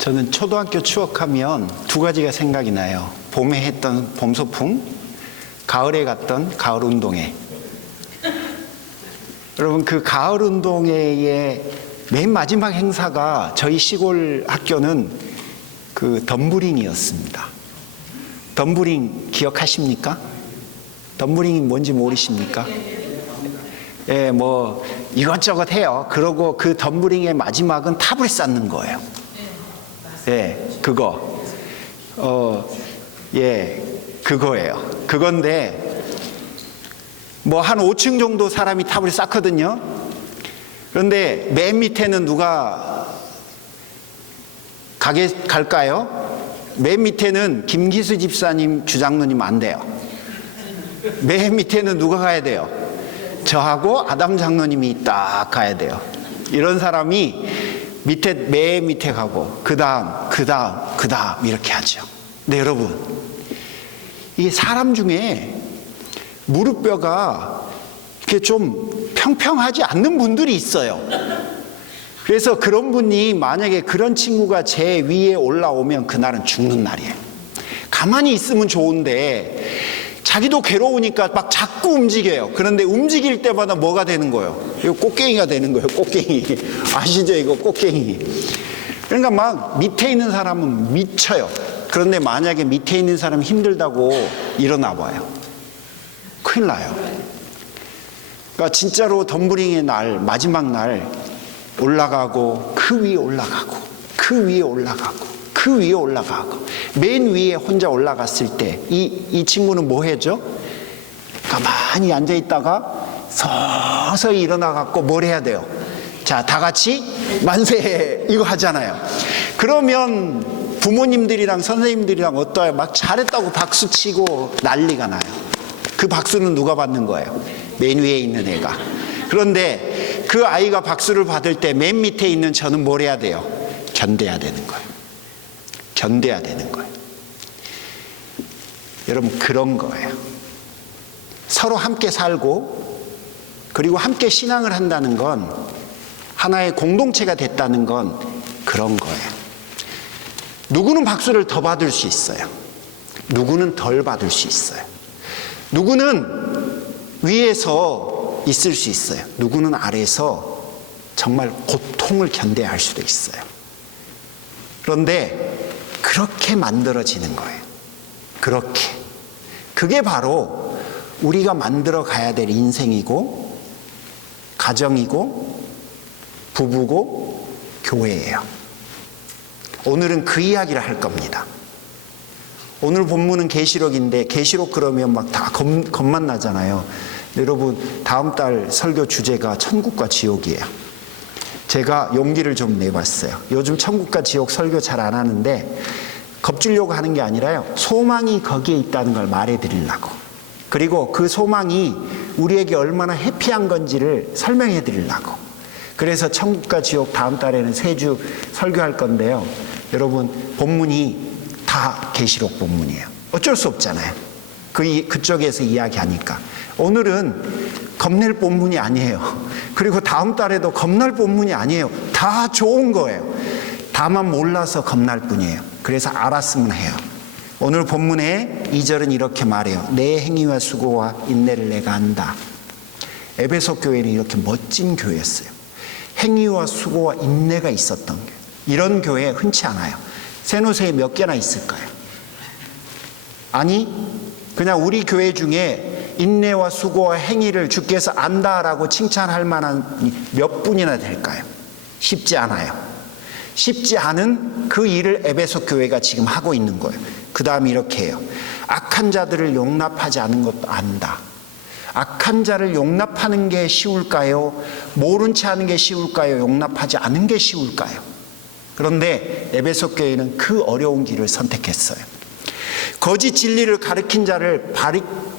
저는 초등학교 추억하면 두 가지가 생각이 나요. 봄에 했던 봄소풍, 가을에 갔던 가을 운동회. 여러분, 그 가을 운동회의 맨 마지막 행사가 저희 시골 학교는 그 덤블링이었습니다. 덤블링 기억하십니까? 덤블링이 뭔지 모르십니까? 예, 뭐 이것저것 해요. 그러고 그 덤블링의 마지막은 탑을 쌓는 거예요. 예, 그거. 그거예요. 그건데 뭐 한 5층 정도 사람이 탑을 쌓거든요. 그런데 맨 밑에는 누가 갈까요? 맨 밑에는 김기수 집사님, 주장로님 안 돼요. 맨 밑에는 누가 가야 돼요? 저하고 아담 장로님이 딱 가야 돼요. 이런 사람이 맨 밑에 가고 그 다음 이렇게 하죠. 네, 여러분, 이 사람 중에 무릎뼈가 이렇게 좀 평평하지 않는 분들이 있어요. 그래서 그런 분이 만약에 그런 친구가 제 위에 올라오면 그날은 죽는 날이에요. 가만히 있으면 좋은데 자기도 괴로우니까 막 자꾸 움직여요. 그런데 움직일 때마다 뭐가 되는 거예요? 이거 꽃갱이가 되는 거예요. 꽃갱이. 아시죠? 이거 꽃갱이. 그러니까 막 밑에 있는 사람은 미쳐요. 그런데 만약에 밑에 있는 사람이 힘들다고 일어나 봐요. 큰일 나요. 그러니까 진짜로 덤블링의 날, 마지막 날 올라가고 그 위에 올라가고 그 위에 올라가고 그 위에 올라가고 맨 위에 혼자 올라갔을 때 이 친구는 뭐 해죠? 가만히 앉아 있다가 서서히 일어나 갖고 뭘 해야 돼요? 자, 다 같이 만세 이거 하잖아요. 그러면 부모님들이랑 선생님들이랑 어떠해요? 막 잘했다고 박수 치고 난리가 나요. 그 박수는 누가 받는 거예요? 맨 위에 있는 애가. 그런데 그 아이가 박수를 받을 때 맨 밑에 있는 저는 뭘 해야 돼요? 견뎌야 되는 거예요. 견뎌야 되는 거예요. 여러분, 그런 거예요. 서로 함께 살고 그리고 함께 신앙을 한다는 건, 하나의 공동체가 됐다는 건 그런 거예요. 누구는 박수를 더 받을 수 있어요. 누구는 덜 받을 수 있어요. 누구는 위에서 있을 수 있어요. 누구는 아래에서 정말 고통을 견뎌야 할 수도 있어요. 그런데 그렇게 만들어지는 거예요. 그렇게. 그게 바로 우리가 만들어 가야 될 인생이고 가정이고 부부고 교회예요. 오늘은 그 이야기를 할 겁니다. 오늘 본문은 계시록인데 계시록 그러면 막 다 겁만 나잖아요. 여러분, 다음 달 설교 주제가 천국과 지옥이에요. 제가 용기를 좀 내봤어요. 요즘 천국과 지옥 설교 잘 안 하는데 겁주려고 하는 게 아니라요, 소망이 거기에 있다는 걸 말해드리려고, 그리고 그 소망이 우리에게 얼마나 해피한 건지를 설명해 드리려고. 그래서 천국과 지옥 다음 달에는 3주 설교할 건데요, 여러분, 본문이 다 계시록 본문이에요. 어쩔 수 없잖아요. 그쪽에서 이야기하니까. 오늘은 겁낼 본문이 아니에요. 그리고 다음 달에도 겁날 본문이 아니에요. 다 좋은 거예요. 다만 몰라서 겁날 뿐이에요. 그래서 알았으면 해요. 오늘 본문의 2절은 이렇게 말해요. 내 행위와 수고와 인내를 내가 안다. 에베소 교회는 이렇게 멋진 교회였어요. 행위와 수고와 인내가 있었던 교회. 이런 교회 흔치 않아요. 세노세에 몇 개나 있을까요? 아니, 그냥 우리 교회 중에 인내와 수고와 행위를 주께서 안다라고 칭찬할 만한 몇 분이나 될까요? 쉽지 않아요. 쉽지 않은 그 일을 에베소 교회가 지금 하고 있는 거예요. 그 다음에 이렇게 해요. 악한 자들을 용납하지 않은 것도 안다. 악한 자를 용납하는 게 쉬울까요? 모른 채 하는 게 쉬울까요? 용납하지 않은 게 쉬울까요? 그런데 에베소 교회는 그 어려운 길을 선택했어요. 거짓 진리를 가르친 자를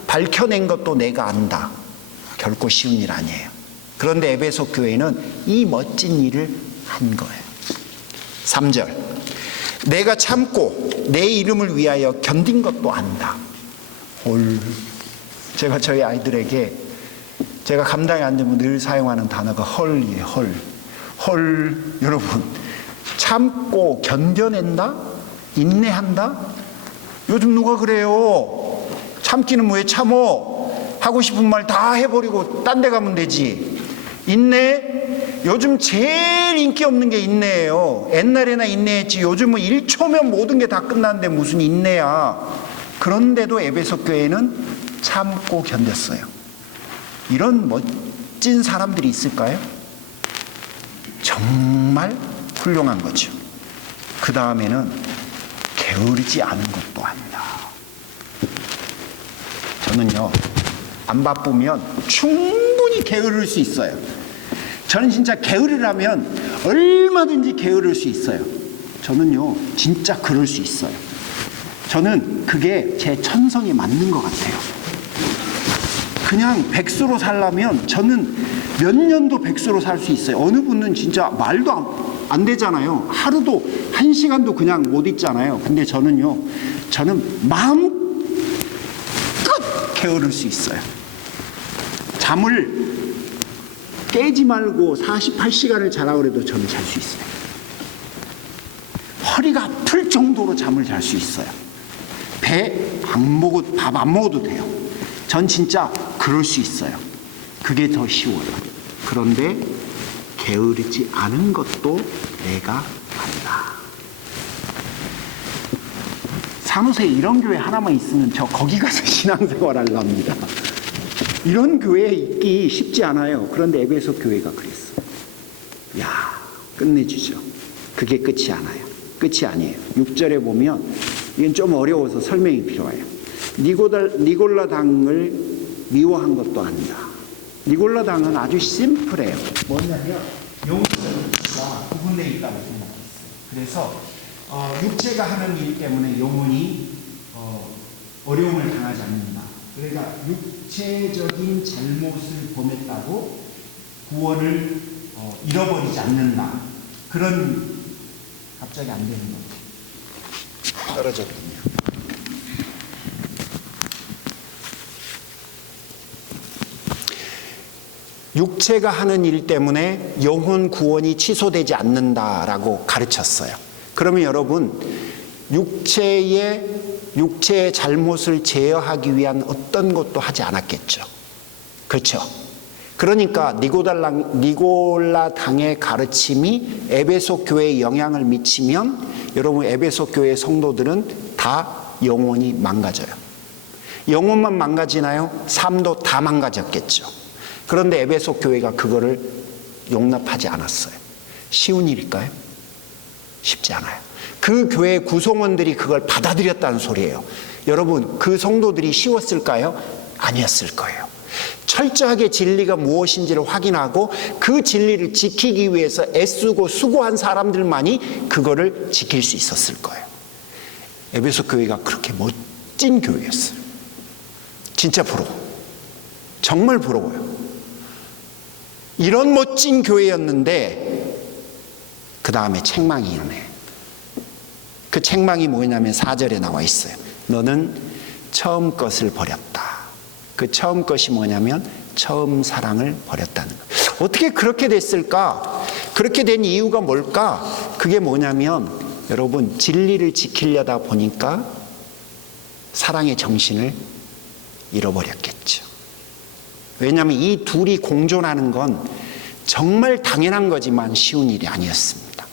밝혀낸 것도 내가 안다. 결코 쉬운 일 아니에요. 그런데 에베소 교회는 이 멋진 일을 한 거예요. 3절. 내가 참고 내 이름을 위하여 견딘 것도 안다. 제가 저희 아이들에게 제가 감당이 안 되면 늘 사용하는 단어가 헐이에요. 헐. 여러분, 참고 견뎌낸다? 인내한다? 요즘 누가 그래요? 참기는 왜 참어? 하고 싶은 말 다 해버리고 딴 데 가면 되지. 인내? 요즘 제일 인기 없는 게 인내예요. 옛날에나 인내했지. 요즘은 1초면 모든 게 다 끝나는데 무슨 인내야. 그런데도 에베소 교회는 참고 견뎠어요. 이런 멋진 사람들이 있을까요? 정말 훌륭한 거죠. 그 다음에는 게으르지 않은 것도 한다. 저는요, 안 바쁘면 충분히 게으를 수 있어요. 저는 진짜 게으르라면 얼마든지 게으를 수 있어요. 저는요, 진짜 그럴 수 있어요. 저는 그게 제 천성에 맞는 것 같아요. 그냥 백수로 살려면 저는 몇 년도 백수로 살 수 있어요. 어느 분은 진짜 말도 안 되잖아요. 하루도 1시간도 그냥 못 있잖아요. 근데 저는 마음껏 게으를 수 있어요. 잠을 깨지 말고 48시간을 자라고 해도 저는 잘 수 있어요. 허리가 아플 정도로 잠을 잘 수 있어요. 밥 안 먹어도 돼요. 전 진짜 그럴 수 있어요. 그게 더 쉬워요. 그런데 게으르지 않은 것도 내가 한다. 산호세에 이런 교회 하나만 있으면 저 거기 가서 신앙생활 하려고 합니다. 이런 교회에 있기 쉽지 않아요. 그런데 에베소 교회가 그랬어요. 야, 끝내주죠. 그게 끝이 않아요. 끝이 아니에요. 6절에 보면 이건 좀 어려워서 설명이 필요해요. 니골라 당을 미워한 것도 아니다. 니골라 당은 아주 심플해요. 뭐냐면 영혼과 구분되어 있다고 생각했어요. 그래서 육체가 하는 일 때문에 영혼이 어려움을 당하지 않는다. 그러니까 육체적인 잘못을 범했다고 구원을 잃어버리지 않는다. 그런 갑자기 안 되는 거죠. 떨어졌군요. 육체가 하는 일 때문에 영혼 구원이 취소되지 않는다라고 가르쳤어요. 그러면 여러분, 육체의 잘못을 제어하기 위한 어떤 것도 하지 않았겠죠. 그렇죠? 그러니까 니골라 당의 가르침이 에베소 교회에 영향을 미치면 여러분, 에베소 교회 성도들은 다 영혼이 망가져요. 영혼만 망가지나요? 삶도 다 망가졌겠죠. 그런데 에베소 교회가 그거를 용납하지 않았어요. 쉬운 일일까요? 쉽지 않아요. 그 교회 구성원들이 그걸 받아들였다는 소리예요. 여러분, 그 성도들이 쉬웠을까요? 아니었을 거예요. 철저하게 진리가 무엇인지를 확인하고 그 진리를 지키기 위해서 애쓰고 수고한 사람들만이 그거를 지킬 수 있었을 거예요. 에베소 교회가 그렇게 멋진 교회였어요. 진짜 부러워. 정말 부러워요. 이런 멋진 교회였는데 그 다음에 책망이 일어나요. 그 책망이 뭐냐면 4절에 나와 있어요. 너는 처음 것을 버렸다. 그 처음 것이 뭐냐면 처음 사랑을 버렸다는 거예요. 어떻게 그렇게 됐을까? 그렇게 된 이유가 뭘까? 그게 뭐냐면 여러분, 진리를 지키려다 보니까 사랑의 정신을 잃어버렸겠죠. 왜냐하면 이 둘이 공존하는 건 정말 당연한 거지만 쉬운 일이 아니었습니다.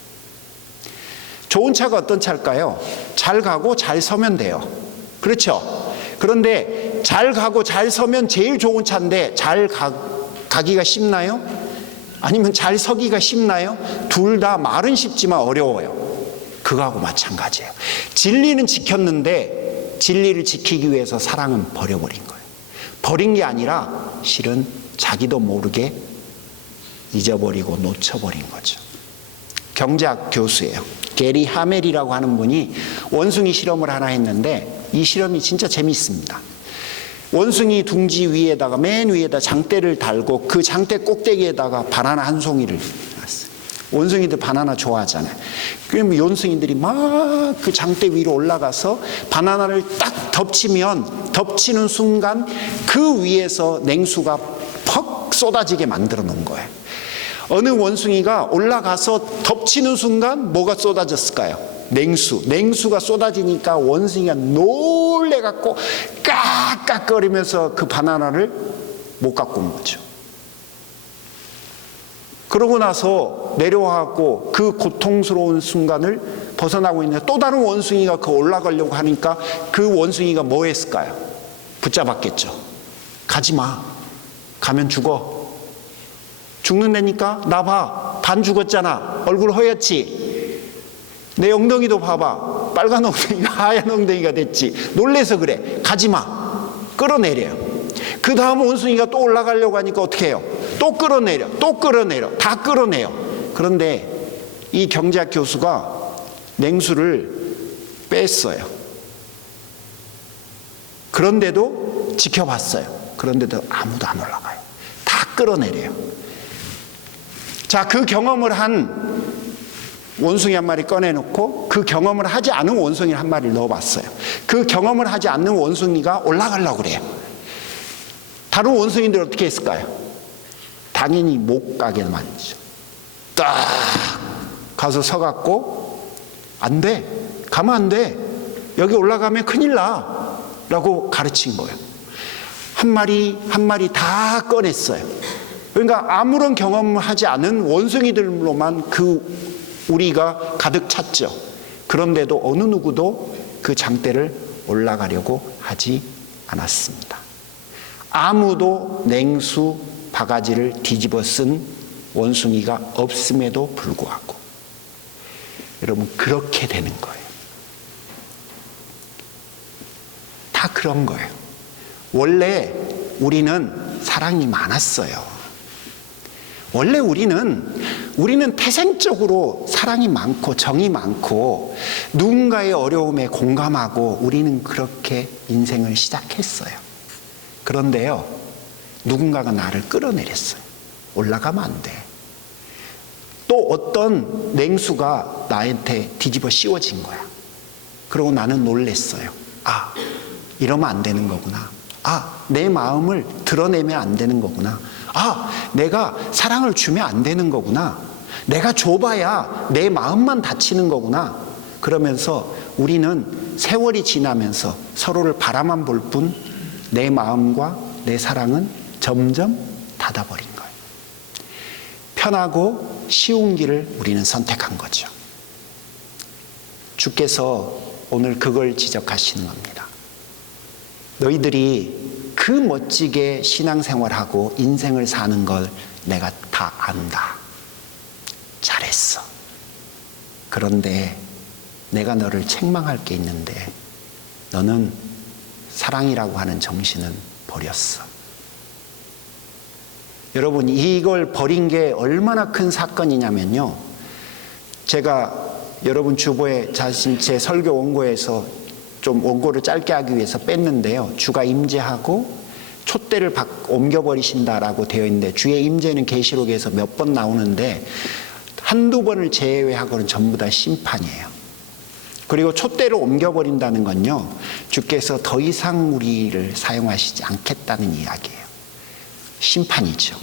좋은 차가 어떤 차일까요? 잘 가고 잘 서면 돼요. 그렇죠? 그런데 잘 가고 잘 서면 제일 좋은 차인데 잘 가기가 쉽나요? 아니면 잘 서기가 쉽나요? 둘 다 말은 쉽지만 어려워요. 그거하고 마찬가지예요. 진리는 지켰는데 진리를 지키기 위해서 사랑은 버려버린 거예요. 버린 게 아니라 실은 자기도 모르게 잊어버리고 놓쳐버린 거죠. 경제학 교수예요. 게리 하멜이라고 하는 분이 원숭이 실험을 하나 했는데 이 실험이 진짜 재미있습니다. 원숭이 둥지 위에다가 맨 위에다 장대를 달고 그 장대 꼭대기에다가 바나나 한 송이를 놨어요. 원숭이들 바나나 좋아하잖아요. 그러면 원숭이들이 막 그 장대 위로 올라가서 바나나를 딱 덮치는 순간 그 위에서 냉수가 퍽 쏟아지게 만들어 놓은 거예요. 어느 원숭이가 올라가서 덮치는 순간 뭐가 쏟아졌을까요? 냉수가 쏟아지니까 원숭이가 놀래갖고 깍깍거리면서 그 바나나를 못 갖고 온 거죠. 그러고 나서 내려와갖고 그 고통스러운 순간을 벗어나고 있는데 또 다른 원숭이가 그 올라가려고 하니까 그 원숭이가 뭐 했을까요? 붙잡았겠죠. 가지마. 가면 죽어. 죽는다니까? 나 봐. 반 죽었잖아. 얼굴 허옇지? 내 엉덩이도 봐봐. 빨간 엉덩이가 하얀 엉덩이가 됐지. 놀래서 그래. 가지마. 끌어내려요. 그 다음 원숭이가 또 올라가려고 하니까 어떻게 해요? 또 끌어내려. 다 끌어내요. 그런데 이 경제학 교수가 냉수를 뺐어요. 그런데도 지켜봤어요. 그런데도 아무도 안 올라가요. 다 끌어내려요. 자, 그 경험을 한 원숭이 한 마리 꺼내놓고 그 경험을 하지 않은 원숭이 한 마리를 넣어봤어요. 그 경험을 하지 않는 원숭이가 올라가려고 그래요. 다른 원숭이들 어떻게 했을까요? 당연히 못 가게 만들죠. 딱 가서 서갖고 안 돼. 가면 안 돼. 여기 올라가면 큰일 나. 라고 가르친 거예요. 한 마리 한 마리 다 꺼냈어요. 그러니까 아무런 경험을 하지 않은 원숭이들로만 그 우리가 가득 찼죠. 그런데도 어느 누구도 그 장대를 올라가려고 하지 않았습니다. 아무도 냉수 바가지를 뒤집어 쓴 원숭이가 없음에도 불구하고 여러분, 그렇게 되는 거예요. 다 그런 거예요. 원래 우리는 사랑이 많았어요. 원래 우리는 태생적으로 사랑이 많고 정이 많고 누군가의 어려움에 공감하고 우리는 그렇게 인생을 시작했어요. 그런데요, 누군가가 나를 끌어내렸어요. 올라가면 안 돼. 또 어떤 냉수가 나한테 뒤집어 씌워진 거야. 그러고 나는 놀랬어요. 아, 이러면 안 되는 거구나. 아, 내 마음을 드러내면 안 되는 거구나. 아, 내가 사랑을 주면 안 되는 거구나. 내가 줘봐야 내 마음만 다치는 거구나. 그러면서 우리는 세월이 지나면서 서로를 바라만 볼 뿐 내 마음과 내 사랑은 점점 닫아버린 거예요. 편하고 쉬운 길을 우리는 선택한 거죠. 주께서 오늘 그걸 지적하시는 겁니다. 너희들이 그 멋지게 신앙생활하고 인생을 사는 걸 내가 다 안다. 잘했어. 그런데 내가 너를 책망할 게 있는데 너는 사랑이라고 하는 정신은 버렸어. 여러분, 이걸 버린 게 얼마나 큰 사건이냐면요, 제가 여러분 주보에 제 설교 원고에서 좀 원고를 짧게 하기 위해서 뺐는데요, 주가 임재하고 촛대를 옮겨버리신다라고 되어 있는데, 주의 임재는 계시록에서 몇 번 나오는데 한두 번을 제외하고는 전부 다 심판이에요. 그리고 촛대를 옮겨버린다는 건요, 주께서 더 이상 우리를 사용하시지 않겠다는 이야기예요. 심판이죠.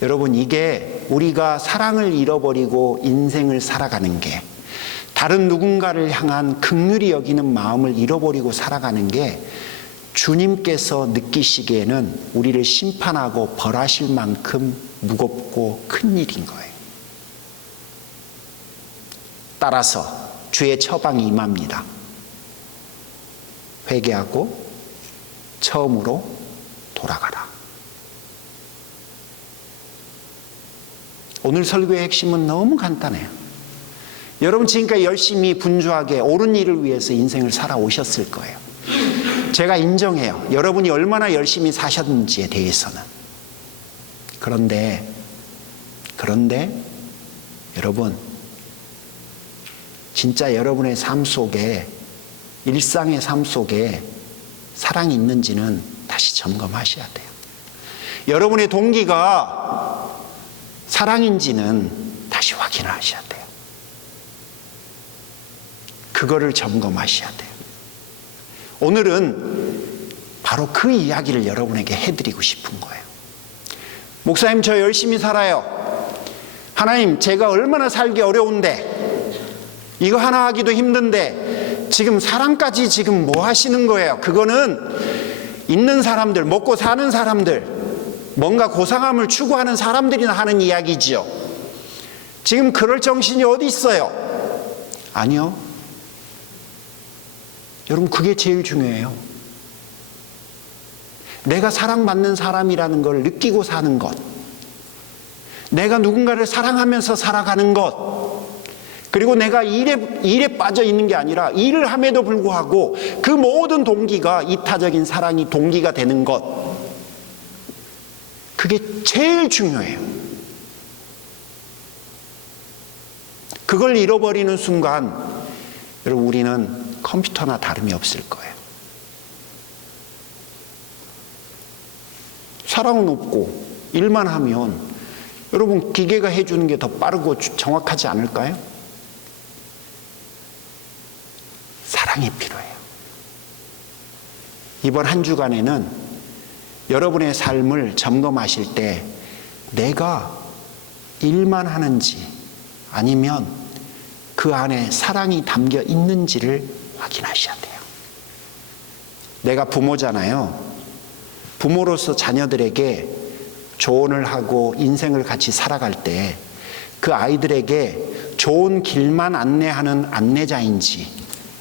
여러분, 이게 우리가 사랑을 잃어버리고 인생을 살아가는 게, 다른 누군가를 향한 긍휼히 여기는 마음을 잃어버리고 살아가는 게 주님께서 느끼시기에는 우리를 심판하고 벌하실 만큼 무겁고 큰 일인 거예요. 따라서 주의 처방이 임합니다. 회개하고 처음으로 돌아가라. 오늘 설교의 핵심은 너무 간단해요. 여러분, 지금까지 열심히 분주하게 옳은 일을 위해서 인생을 살아오셨을 거예요. 제가 인정해요. 여러분이 얼마나 열심히 사셨는지에 대해서는. 그런데 여러분, 진짜 여러분의 삶 속에, 일상의 삶 속에 사랑이 있는지는 다시 점검하셔야 돼요. 여러분의 동기가 사랑인지는 다시 확인을 하셔야 돼요. 그거를 점검하셔야 돼요. 오늘은 바로 그 이야기를 여러분에게 해드리고 싶은 거예요. 목사님, 저 열심히 살아요. 하나님, 제가 얼마나 살기 어려운데, 이거 하나 하기도 힘든데 지금 사랑까지 지금 뭐 하시는 거예요? 그거는 있는 사람들, 먹고 사는 사람들, 뭔가 고상함을 추구하는 사람들이나 하는 이야기지요. 지금 그럴 정신이 어디 있어요? 아니요. 여러분, 그게 제일 중요해요. 내가 사랑받는 사람이라는 걸 느끼고 사는 것, 내가 누군가를 사랑하면서 살아가는 것, 그리고 내가 일에 빠져 있는 게 아니라 일을 함에도 불구하고 그 모든 동기가 이타적인 사랑이 동기가 되는 것, 그게 제일 중요해요. 그걸 잃어버리는 순간 여러분, 우리는 컴퓨터나 다름이 없을 거예요. 사랑은 없고 일만 하면 여러분, 기계가 해주는 게 더 빠르고 정확하지 않을까요? 사랑이 필요해요. 이번 한 주간에는 여러분의 삶을 점검하실 때 내가 일만 하는지 아니면 그 안에 사랑이 담겨 있는지를 확인하셔야 돼요. 내가 부모잖아요. 부모로서 자녀들에게 조언을 하고 인생을 같이 살아갈 때 그 아이들에게 좋은 길만 안내하는 안내자인지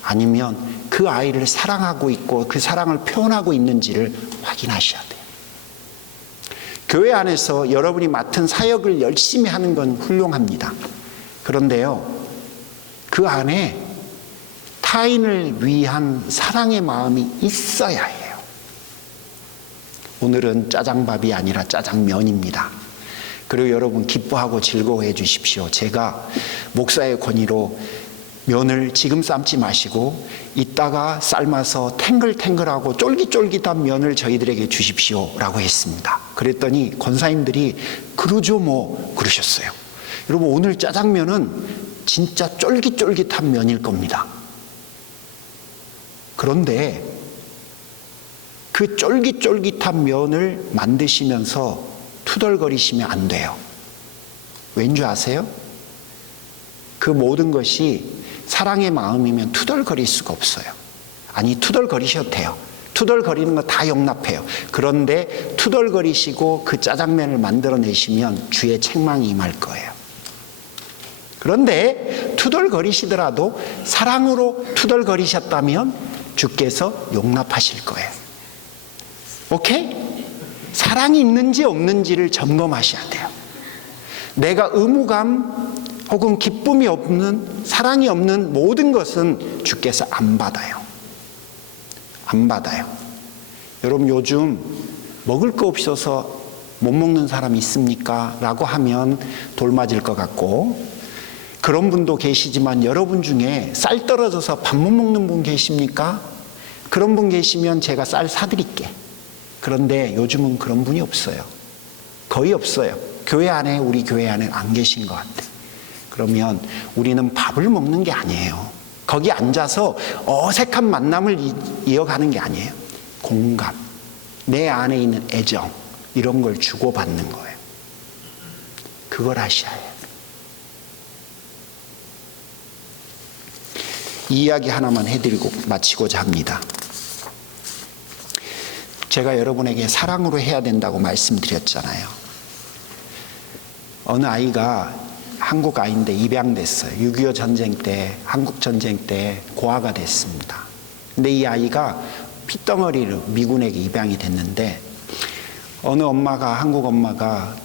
아니면 그 아이를 사랑하고 있고 그 사랑을 표현하고 있는지를 확인하셔야 돼요. 교회 안에서 여러분이 맡은 사역을 열심히 하는 건 훌륭합니다. 그런데요, 그 안에 타인을 위한 사랑의 마음이 있어야 해요. 오늘은 짜장밥이 아니라 짜장면입니다. 그리고 여러분, 기뻐하고 즐거워해 주십시오. 제가 목사의 권위로 면을 지금 삶지 마시고 이따가 삶아서 탱글탱글하고 쫄깃쫄깃한 면을 저희들에게 주십시오 라고 했습니다. 그랬더니 권사님들이 그러죠 뭐 그러셨어요. 여러분, 오늘 짜장면은 진짜 쫄깃쫄깃한 면일 겁니다. 그런데 그 쫄깃쫄깃한 면을 만드시면서 투덜거리시면 안 돼요. 왠지 아세요? 그 모든 것이 사랑의 마음이면 투덜거릴 수가 없어요. 아니, 투덜거리셔도 돼요. 투덜거리는 거 다 용납해요. 그런데 투덜거리시고 그 짜장면을 만들어내시면 주의 책망이 임할 거예요. 그런데 투덜거리시더라도 사랑으로 투덜거리셨다면 주께서 용납하실 거예요. 오케이? 사랑이 있는지 없는지를 점검하셔야 돼요. 내가 의무감 혹은 기쁨이 없는, 사랑이 없는 모든 것은 주께서 안 받아요. 안 받아요. 여러분, 요즘 먹을 거 없어서 못 먹는 사람 있습니까? 라고 하면 돌 맞을 것 같고, 그런 분도 계시지만 여러분 중에 쌀 떨어져서 밥 못 먹는 분 계십니까? 그런 분 계시면 제가 쌀 사드릴게. 그런데 요즘은 그런 분이 없어요. 거의 없어요. 교회 안에, 우리 교회 안에 안 계신 것 같아요. 그러면 우리는 밥을 먹는 게 아니에요. 거기 앉아서 어색한 만남을 이어가는 게 아니에요. 공감, 내 안에 있는 애정, 이런 걸 주고받는 거예요. 그걸 하셔야 해요. 이 이야기 하나만 해드리고 마치고자 합니다. 제가 여러분에게 사랑으로 해야 된다고 말씀드렸잖아요. 어느 아이가 한국 아이인데 입양됐어요. 6.25 전쟁 때, 한국 전쟁 때 고아가 됐습니다. 근데 이 아이가 핏덩어리로 미군에게 입양이 됐는데 어느 엄마가, 한국 엄마가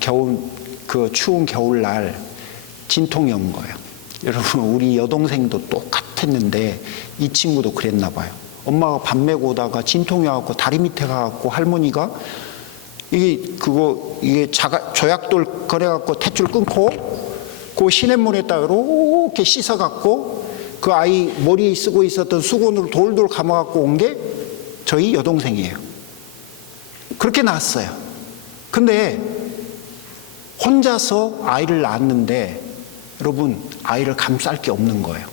그 추운 겨울날 진통이 온 거예요. 여러분, 우리 여동생도 똑같았는데 이 친구도 그랬나 봐요. 엄마가 밥 메고 오다가 진통이 와갖고 다리 밑에 가갖고 할머니가 이게 조약돌 걸어갖고 탯줄 끊고 그 시냇물에다 이렇게 씻어갖고 그 아이 머리에 쓰고 있었던 수건으로 돌돌 감아갖고 온 게 저희 여동생이에요. 그렇게 낳았어요. 근데 혼자서 아이를 낳았는데 여러분, 아이를 감쌀 게 없는 거예요.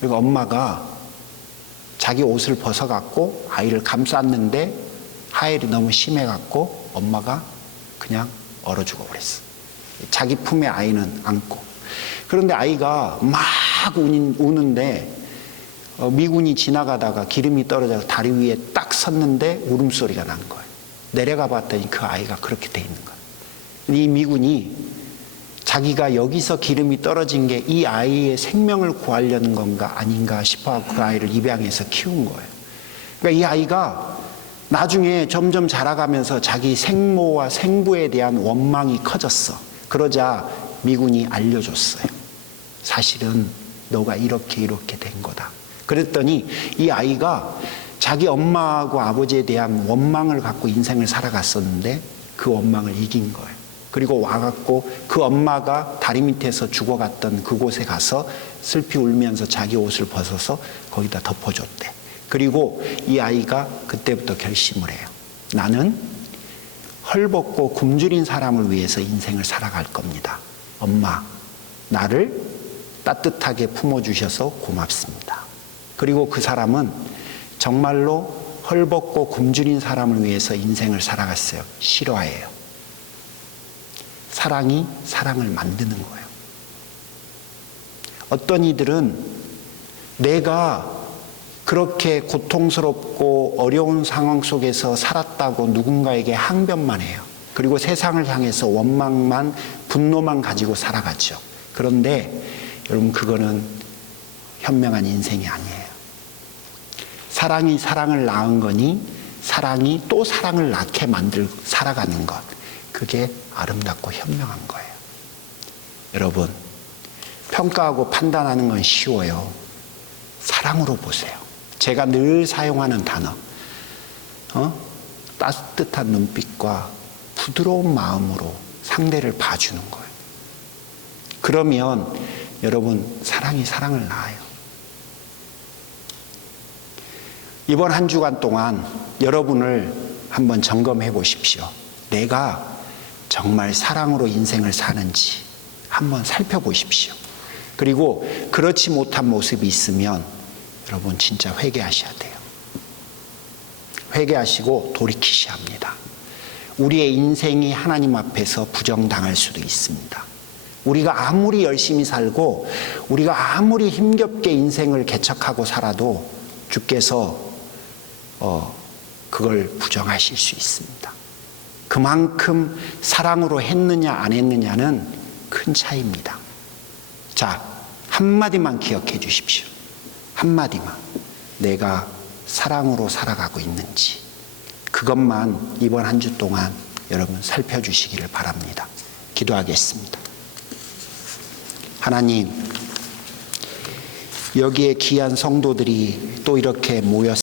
그리고 엄마가 자기 옷을 벗어갖고 아이를 감쌌는데 하혈이 너무 심해갖고 엄마가 그냥 얼어 죽어버렸어. 자기 품에 아이는 안고. 그런데 아이가 막 우는데 미군이 지나가다가 기름이 떨어져서 다리 위에 딱 섰는데 울음소리가 난 거예요. 내려가 봤더니 그 아이가 그렇게 돼 있는 거예요. 이 미군이 자기가 여기서 기름이 떨어진 게 이 아이의 생명을 구하려는 건가 아닌가 싶어하고 그 아이를 입양해서 키운 거예요. 그러니까 이 아이가 나중에 점점 자라가면서 자기 생모와 생부에 대한 원망이 커졌어. 그러자 미군이 알려줬어요. 사실은 너가 이렇게 된 거다. 그랬더니 이 아이가 자기 엄마하고 아버지에 대한 원망을 갖고 인생을 살아갔었는데 그 원망을 이긴 거예요. 그리고 와갖고 그 엄마가 다리 밑에서 죽어갔던 그곳에 가서 슬피 울면서 자기 옷을 벗어서 거기다 덮어줬대. 그리고 이 아이가 그때부터 결심을 해요. 나는 헐벗고 굶주린 사람을 위해서 인생을 살아갈 겁니다. 엄마, 나를 따뜻하게 품어주셔서 고맙습니다. 그리고 그 사람은 정말로 헐벗고 굶주린 사람을 위해서 인생을 살아갔어요. 실화예요. 사랑이 사랑을 만드는 거예요. 어떤 이들은 내가 그렇게 고통스럽고 어려운 상황 속에서 살았다고 누군가에게 항변만 해요. 그리고 세상을 향해서 원망만, 분노만 가지고 살아가죠. 그런데 여러분, 그거는 현명한 인생이 아니에요. 사랑이 사랑을 낳은 거니 사랑이 또 사랑을 낳게 만들고 살아가는 것, 그게 아름답고 현명한 거예요. 여러분, 평가하고 판단하는 건 쉬워요. 사랑으로 보세요. 제가 늘 사용하는 단어, 따뜻한 눈빛과 부드러운 마음으로 상대를 봐주는 거예요. 그러면 여러분, 사랑이 사랑을 낳아요. 이번 한 주간 동안 여러분을 한번 점검해 보십시오. 내가 정말 사랑으로 인생을 사는지 한번 살펴보십시오. 그리고 그렇지 못한 모습이 있으면 여러분 진짜 회개하셔야 돼요. 회개하시고 돌이키셔야 합니다. 우리의 인생이 하나님 앞에서 부정당할 수도 있습니다. 우리가 아무리 열심히 살고 우리가 아무리 힘겹게 인생을 개척하고 살아도 주께서 그걸 부정하실 수 있습니다. 그만큼 사랑으로 했느냐 안 했느냐는 큰 차이입니다. 자, 한마디만 기억해 주십시오. 한마디만. 내가 사랑으로 살아가고 있는지, 그것만 이번 한 주 동안 여러분 살펴주시기를 바랍니다. 기도하겠습니다. 하나님, 여기에 귀한 성도들이 또 이렇게 모였습니다.